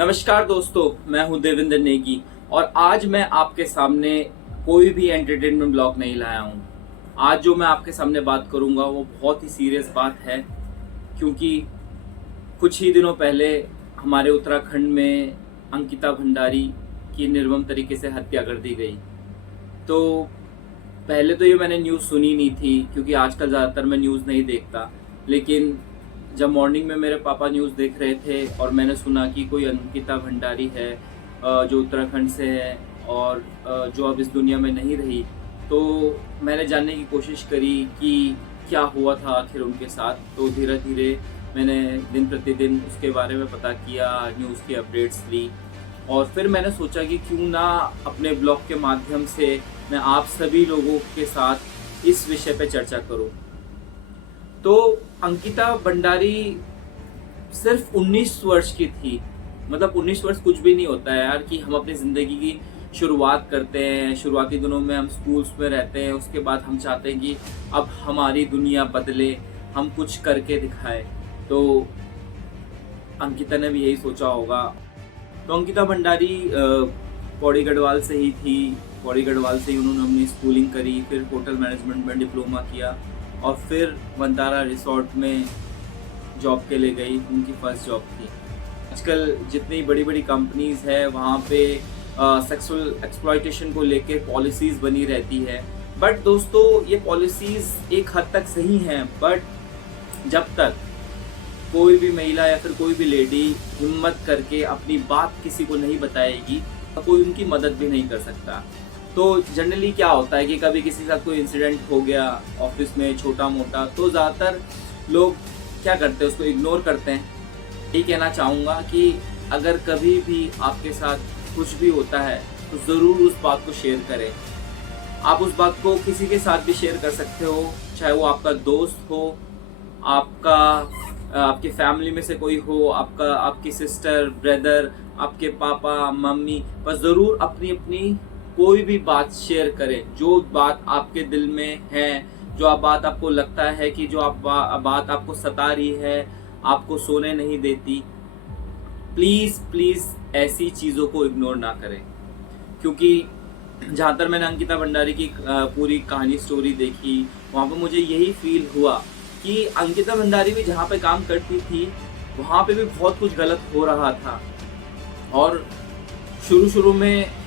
नमस्कार दोस्तों, मैं हूं देवेंद्र नेगी और आज मैं आपके सामने कोई भी एंटरटेनमेंट ब्लॉग नहीं लाया हूं। आज जो मैं आपके सामने बात करूंगा वो बहुत ही सीरियस बात है, क्योंकि कुछ ही दिनों पहले हमारे उत्तराखंड में अंकिता भंडारी की निर्मम तरीके से हत्या कर दी गई। तो पहले तो ये मैंने न्यूज़ सुनी नहीं थी, क्योंकि आजकल ज़्यादातर मैं न्यूज़ नहीं देखता। लेकिन जब मॉर्निंग में मेरे पापा न्यूज़ देख रहे थे और मैंने सुना कि कोई अंकिता भंडारी है जो उत्तराखंड से है और जो अब इस दुनिया में नहीं रही, तो मैंने जानने की कोशिश करी कि क्या हुआ था आखिर उनके साथ। तो धीरे धीरे मैंने दिन प्रतिदिन उसके बारे में पता किया, न्यूज़ की अपडेट्स ली और फिर मैंने सोचा कि क्यों ना अपने ब्लॉग के माध्यम से मैं आप सभी लोगों के साथ इस विषय पे चर्चा करूं। तो अंकिता भंडारी सिर्फ 19 वर्ष की थी। मतलब 19 वर्ष कुछ भी नहीं होता है यार, कि हम अपनी ज़िंदगी की शुरुआत करते हैं। शुरुआती दिनों में हम स्कूल्स में रहते हैं, उसके बाद हम चाहते हैं कि अब हमारी दुनिया बदले, हम कुछ करके दिखाएं। तो अंकिता ने भी यही सोचा होगा। तो अंकिता भंडारी पौड़ी गढ़वाल से ही थी। पौड़ी गढ़वाल से ही उन्होंने अपनी स्कूलिंग करी, फिर होटल मैनेजमेंट में डिप्लोमा किया और फिर वंतारा रिसोर्ट में जॉब के लिए गई। उनकी फर्स्ट जॉब थी। आजकल जितनी बड़ी बड़ी कंपनीज़ है वहाँ पे सेक्सुअल एक्सप्लॉयटेशन को लेके पॉलिसीज़ बनी रहती है। बट दोस्तों, ये पॉलिसीज़ एक हद तक सही हैं, बट जब तक कोई भी महिला या फिर कोई भी लेडी हिम्मत करके अपनी बात किसी को नहीं बताएगी तो कोई उनकी मदद भी नहीं कर सकता। तो जनरली क्या होता है कि कभी किसी के साथ कोई इंसिडेंट हो गया ऑफिस में छोटा मोटा, तो ज़्यादातर लोग क्या करते हैं, उसको इग्नोर करते हैं। यही कहना चाहूँगा कि अगर कभी भी आपके साथ कुछ भी होता है तो ज़रूर उस बात को शेयर करें। आप उस बात को किसी के साथ भी शेयर कर सकते हो, चाहे वो आपका दोस्त हो, आपकी फैमिली में से कोई हो, आपकी सिस्टर, ब्रदर, आपके पापा, मम्मी। बस ज़रूर अपनी अपनी कोई भी बात शेयर करें, जो बात आपके दिल में है, जो बात आपको लगता है कि जो बात आपको सता रही है, आपको सोने नहीं देती। प्लीज़ प्लीज़ ऐसी चीज़ों को इग्नोर ना करें, क्योंकि जहाँ तक मैंने अंकिता भंडारी की पूरी कहानी स्टोरी देखी, वहाँ पर मुझे यही फील हुआ कि अंकिता भंडारी भी जहाँ पे काम करती थी वहाँ पे भी बहुत कुछ गलत हो रहा था। और शुरू में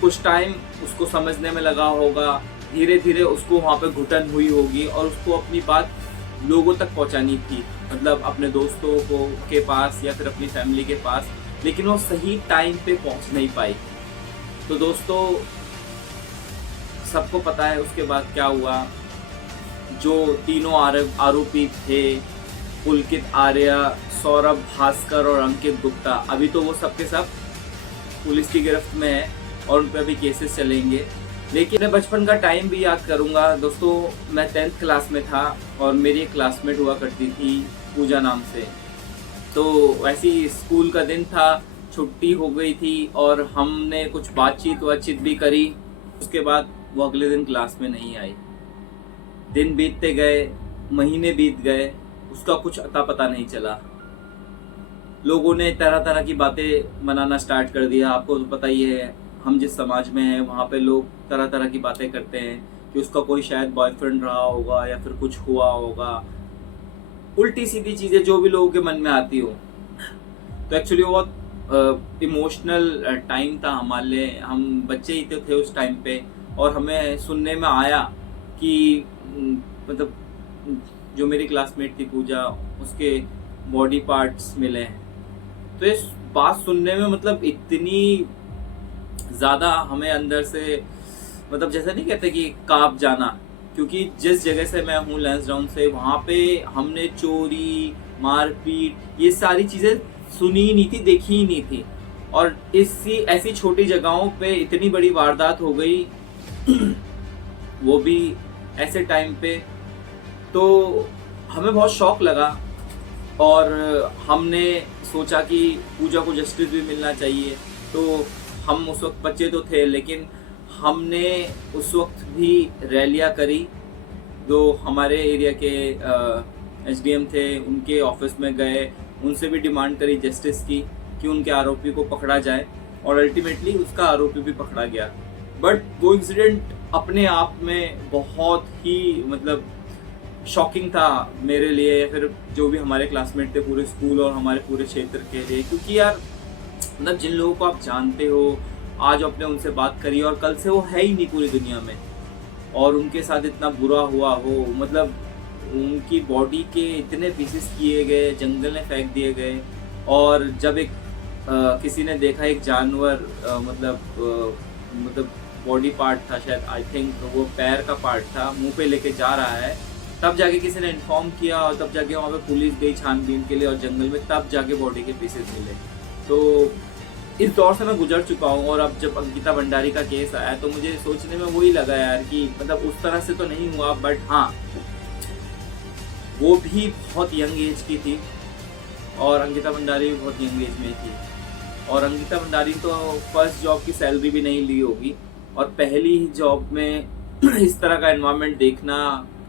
कुछ टाइम उसको समझने में लगा होगा, धीरे धीरे उसको वहाँ पे घुटन हुई होगी और उसको अपनी बात लोगों तक पहुँचानी थी, मतलब अपने दोस्तों के पास या फिर अपनी फैमिली के पास, लेकिन वो सही टाइम पे पहुँच नहीं पाई। तो दोस्तों, सबको पता है उसके बाद क्या हुआ। जो तीनों आरोपी थे, पुलकित आर्या, सौरभ भास्कर और अंकित गुप्ता, अभी तो वो सबके सब पुलिस की गिरफ्त में है और उन पर भी केसेस चलेंगे। लेकिन मैं बचपन का टाइम भी याद करूंगा दोस्तों। मैं 10th क्लास में था और मेरी एक क्लासमेट हुआ करती थी पूजा नाम से। तो वैसी स्कूल का दिन था, छुट्टी हो गई थी और हमने कुछ बातचीत भी करी। उसके बाद वो अगले दिन क्लास में नहीं आई। दिन बीतते गए, महीने बीत गए, उसका कुछ अता पता नहीं चला। लोगों ने तरह तरह की बातें बनाना स्टार्ट कर दिया। आपको तो पता ही है, हम जिस समाज में हैं वहाँ पे लोग तरह तरह की बातें करते हैं कि उसका कोई शायद बॉयफ्रेंड रहा होगा या फिर कुछ हुआ होगा, उल्टी सीधी चीज़ें जो भी लोगों के मन में आती हो। तो एक्चुअली वो बहुत इमोशनल टाइम था हमारे लिए। हम बच्चे ही थे उस टाइम पे, और हमें सुनने में आया कि मतलब जो मेरी क्लासमेट थी पूजा, उसके बॉडी पार्ट्स मिले हैं। तो इस बात सुनने में मतलब इतनी ज़्यादा हमें अंदर से, मतलब जैसा नहीं कहते कि कांप जाना, क्योंकि जिस जगह से मैं हूँ लैंसडाउन से, वहाँ पे हमने चोरी, मारपीट, ये सारी चीज़ें सुनी ही नहीं थी, देखी ही नहीं थी। और ऐसी छोटी जगहों पे इतनी बड़ी वारदात हो गई वो भी ऐसे टाइम पे। तो हमें बहुत शौक लगा और हमने सोचा कि पूजा को जस्टिस भी मिलना चाहिए। तो हम उस वक्त बच्चे तो थे, लेकिन हमने उस वक्त भी रैलियां करी। जो हमारे एरिया के एसडीएम थे, उनके ऑफिस में गए, उनसे भी डिमांड करी जस्टिस की कि उनके आरोपी को पकड़ा जाए, और अल्टीमेटली उसका आरोपी भी पकड़ा गया। बट वो इंसिडेंट अपने आप में बहुत ही मतलब शॉकिंग था मेरे लिए, या फिर जो भी हमारे क्लासमेट थे पूरे स्कूल और हमारे पूरे क्षेत्र के लिए। क्योंकि यार मतलब जिन लोगों को आप जानते हो, आज आपने उनसे बात करी और कल से वो है ही नहीं पूरी दुनिया में, और उनके साथ इतना बुरा हुआ हो, मतलब उनकी बॉडी के इतने पीसेस किए गए, जंगल में फेंक दिए गए। और जब एक किसी ने देखा एक जानवर मतलब बॉडी पार्ट था, शायद आई थिंक वो पैर का पार्ट था, मुंह पे लेके जा रहा है, तब जाके किसी ने इन्फॉर्म किया, और तब जाके वहाँ पे पुलिस गई छानबीन के लिए, और जंगल में तब जाके बॉडी के पीसेस मिले। तो इस दौर से मैं गुजर चुका हूँ, और अब जब अंकिता भंडारी का केस आया तो मुझे सोचने में वही लगा यार कि मतलब उस तरह से तो नहीं हुआ, बट हाँ वो भी बहुत यंग एज की थी, और अंकिता भंडारी भी बहुत यंग एज में थी। और अंकिता भंडारी तो फर्स्ट जॉब की सैलरी भी नहीं ली होगी, और पहली ही जॉब में इस तरह का एनवायरनमेंट देखना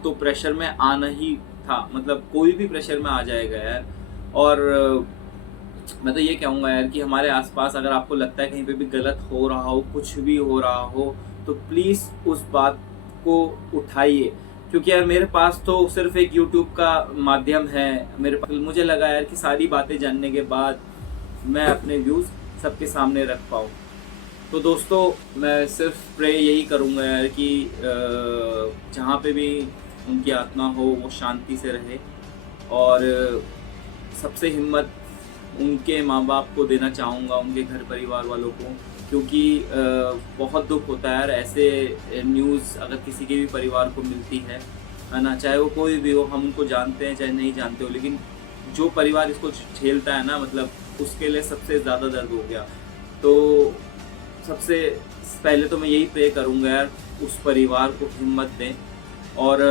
तो प्रेशर में आना ही था, मतलब कोई भी प्रेशर में आ जाएगा यार। और मैं तो ये कहूँगा यार कि हमारे आसपास अगर आपको लगता है कहीं पे भी गलत हो रहा हो, कुछ भी हो रहा हो, तो प्लीज़ उस बात को उठाइए। क्योंकि यार मेरे पास तो सिर्फ एक यूट्यूब का माध्यम है, मेरे पास मुझे लगा यार कि सारी बातें जानने के बाद मैं अपने व्यूज़ सबके सामने रख पाऊँ। तो दोस्तों मैं सिर्फ प्रे यही करूँगा यार कि जहाँ पे भी उनकी आत्मा हो वो शांति से रहे, और सबसे हिम्मत उनके माँ बाप को देना चाहूँगा, उनके घर परिवार वालों को। क्योंकि बहुत दुख होता है यार ऐसे न्यूज़ अगर किसी के भी परिवार को मिलती है ना, चाहे वो कोई भी हो, हम उनको जानते हैं चाहे नहीं जानते हो, लेकिन जो परिवार इसको झेलता है ना, मतलब उसके लिए सबसे ज़्यादा दर्द हो गया। तो सबसे पहले तो मैं यही प्रे करूँगा यार उस परिवार को हिम्मत दें। और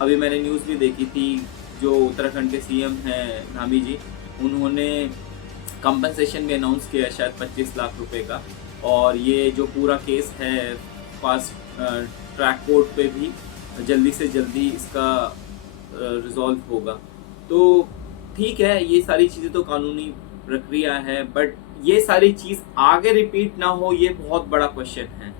अभी मैंने न्यूज़ भी देखी थी, जो उत्तराखंड के सीएम हैं धामी जी, उन्होंने कंपनसेशन भी अनाउंस किया है शायद 25 लाख रुपए का, और ये जो पूरा केस है फास्ट ट्रैक कोर्ट पे भी जल्दी से जल्दी इसका रिजॉल्व होगा। तो ठीक है, ये सारी चीज़ें तो कानूनी प्रक्रिया है, बट ये सारी चीज़ आगे रिपीट ना हो, ये बहुत बड़ा क्वेश्चन है।